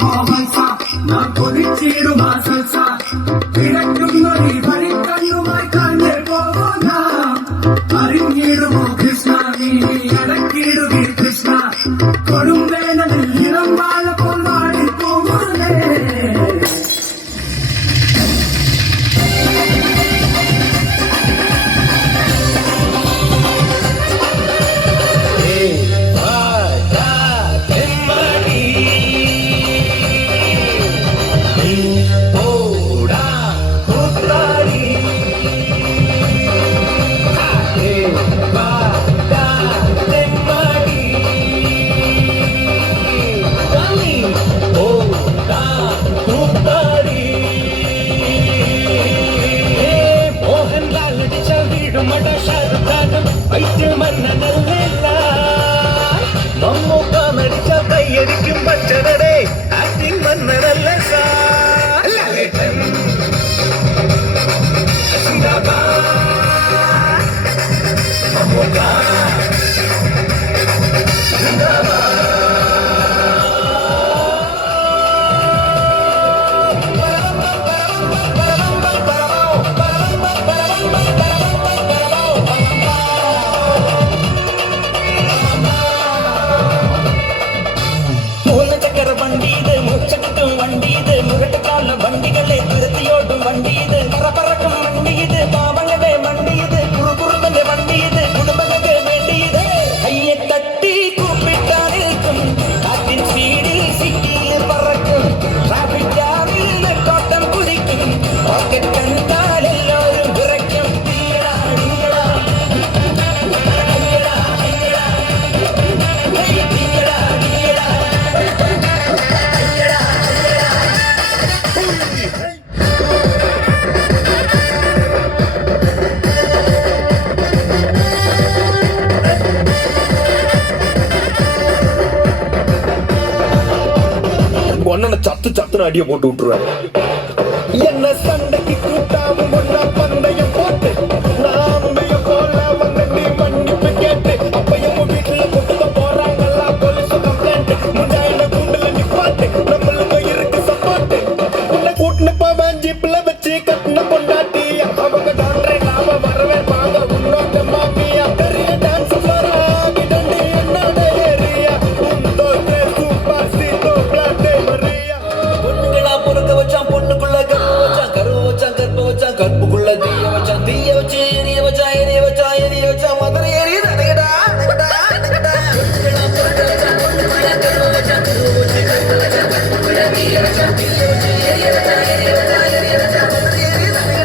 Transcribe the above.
മോഹൻസ നാം കൊതിച്ചിടുമാ സൽസ കിടക്കുന്നൊരു വഴിക്കണ്ണുമായി കണ്ണു പോകുന്ന അറിഞ്ഞിടുമോ കൃഷ്ണ നീ അടക്കിടുകി കൃഷ്ണ കൊടുംവേനലിൽ ഇളം വാഴ പോൽ വാടി പോകുന്നേ കൈയടിക്കും പച്ചടേ ആക്ടിങ് വന്നതല്ല വണ്ടികളെ തുരത്തിയോട്ടും വണ്ടി ഇത് പറക്കും വണ്ടി ഇത് പാവങ്ങളെ വണ്ടി ഇത് കുറുകുറുമ്പന്റെ വണ്ടി ഇത് കുടുംബങ്ങൾക്ക് വേണ്ടി ഇത് കയ്യെ തട്ടി കൂപ്പിട്ടാ നിൽക്കും കാറ്റിൻ സ്പീഡിൽ സിറ്റിയിൽ പറക്കും ട്രാഫിക് ജാമിൽ നെട്ടോട്ടം കുടിക്കും പോക്കറ്റ് കണ്ടാൽ എല്ലാവരും വിറയ്ക്കും ஒன்ன சத்து சத்துன்னு அடியை போட்டு விட்டுருவேன் என்ன சண்டைக்கு கூட்டாவும் ஒன்னா பந்தயம் போட்டு நாம்பைய போல வந்து நீ மன்னிப்பு கேட்டு அப்பையும் வீட்டுல கொண்டு போறாங்களா போலீஸ் கம்ப்ளைண்ட் முன்னாயில கூண்டுல நிப்பாட்டு நம்மளுக்கு இருக்கு சப்போர்ட் உன்னை கூட்டின போவேன் ஜீப்ல வச்சு கட்டின பொண்டாட்டி அவங்க டாக்டரை நாம வரவே வாங்க உன்னோட மாமியா பெரிய டான்ஸ் வராகி தண்டி என்னோட ஏரியா உந்தோ சூப்பர் சீட்டோ பிளாட்டே மரியா பொண்ணுங்களா பொறுக்க வச்சான் பொண்ணுக்குள்ள கர்ப்ப வச்சான் கற்புக்குள்ள தீய வச்சு எரிய வச்சா மதுரை ஏறி நடையடா பொண்ணுங்களா பொறுக்க வச்சான் பொண்ணுக்குள்ள கர்ப்ப வச்சான் தீய வச்சான்